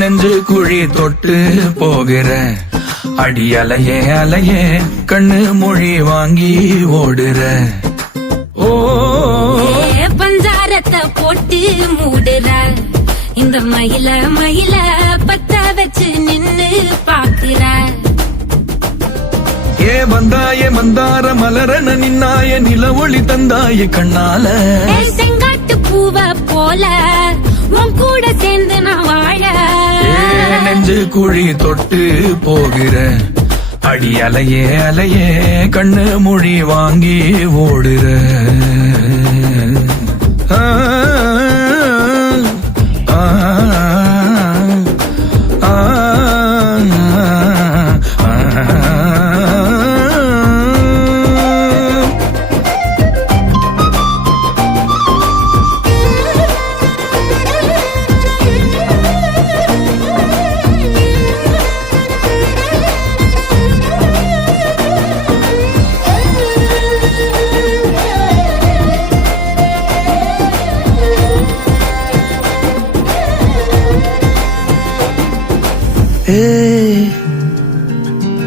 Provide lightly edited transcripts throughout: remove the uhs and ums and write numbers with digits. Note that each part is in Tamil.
நெஞ்சு குழி தொட்டு போகிற அடி அலையே அலையே கண்ணு மொழி வாங்கி ஓடுற. ஓ பஞ்சாரத்தை போட்டு மூடுற இந்த மயில மயில பத்த வச்சு நின்னு பாக்குற. ஏ வந்தாய மந்தார மலரன நின்னாய நில ஒளி தந்தாய கண்ணால. செங்காட்டு பூவ போல உன் கூட சேர்ந்து நான் வாழ. நெஞ்சு குழி தொட்டு போகிற அடி அலையே அலையே கண்ணு மொழி வாங்கி ஓடுற.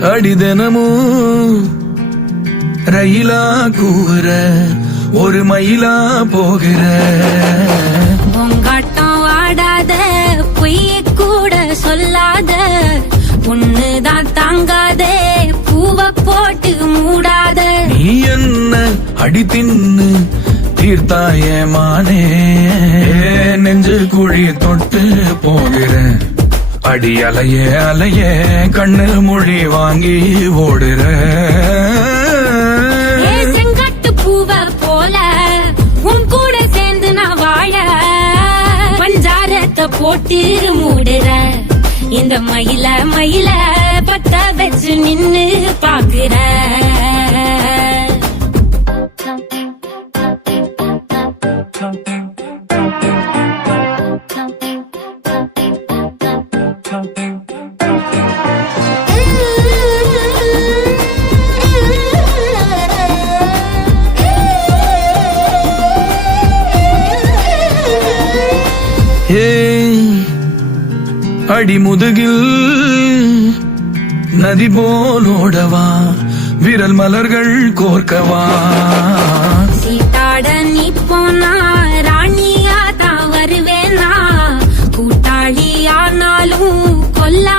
அடி தினமும் ரயிலா கூற ஒரு மயிலா போகிற. உங்காட்டம் ஆடாத பொய்ய கூட சொல்லாத பொண்ணுதான் தாங்காதே பூவ போட்டு மூடாத. நீ என்ன அடி தின்னு தீர்த்தாய மானே நெஞ்சு குழி தொட்டு போகிற அடி அலையே அலையே கண்ணு மொழி வாங்கி ஓடுற. செங்கட்டு பூவ போல உன் கூட சேர்ந்து நான் வாழ. பஞ்சாரத்தை போட்டு மூடுற இந்த மயில மயில பத்த வச்சு நின்னு பாக்குற. அடி முதுகில் நதி போலோடவா விரல் மலர்கள் கோர்க்கவா. சீட்டாட நீ போனா ராணியா தான் வருவேனா கூட்டாளி ஆனாலும் கொல்லா